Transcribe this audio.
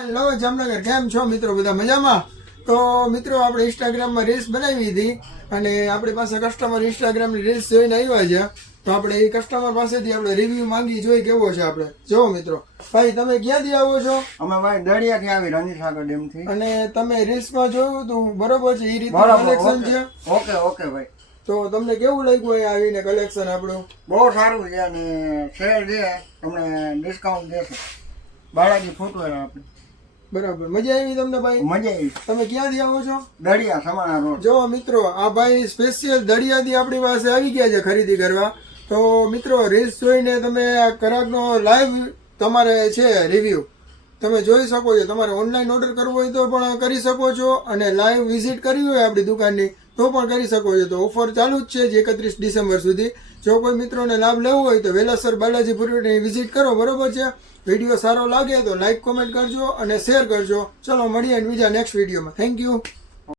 Hello Jamnagar, કેમ છો મિત્રો? બધા મજામાં? તો મિત્રો આપણે ઇન્સ્ટાગ્રામમાં રીલ્સ બનાવી હતી અને આપણી પાસે કસ્ટમર ઇન્સ્ટાગ્રામની રીલ્સ જોઈને આવ્યા છે. તો આપણે એ કસ્ટમર પાસેથી આપણે રિવ્યુ માંગી જોઈ કેવો છે. આપણે જો મિત્રો, ભાઈ તમે ક્યાંથી આવો છો? અમે ભાઈ દળિયાથી આવી રણજીતસાગર ડેમથી. અને તમે રીલ્સમાં જોયું હતું બરોબર છે? એ રીતનું કલેક્શન છે? ઓકે ઓકે ભાઈ. તો તમને કેવું લાગ્યું અહીં આવીને કલેક્શન આપણું? બહુ સારું છે અને શેર છે, તમને ડિસ્કાઉન્ટ દેશે. બાળાજી ફોટો આપણે. બરાબર, મજા આવી તમને ભાઈ? મજા આવી. તમે ક્યાંથી આવો છો? દળિયા સમાણા રોડ. જો મિત્રો, આ ભાઈ સ્પેશિયલ દળિયાથી આપણી પાસે આવી ગયા છે ખરીદી કરવા. તો મિત્રો, રીલ્સ જોઈને તમે આ કરાકનો લાઈવ તમારે છે રિવ્યુ તમે જોઈ શકો છો. તમારે ઓનલાઈન ઓર્ડર કરવો હોય તો પણ કરી શકો છો અને લાઈવ વિઝિટ કરવી હોય આપણી દુકાનની તો પણ કરી શકો છો. તો ઓફર ચાલુ જ છે 31 ડિસેમ્બર સુધી. જો કોઈ મિત્રોને લાભ લેવો હોય તો વેલાસર બાલાજી પુરવઠાની વિઝિટ કરો, બરોબર છે? વિડીયો સારો લાગે તો લાઈક કોમેન્ટ કરજો અને શેર કરજો. ચલો મળીએ બીજા નેક્સ્ટ વિડીયોમાં. Thank you.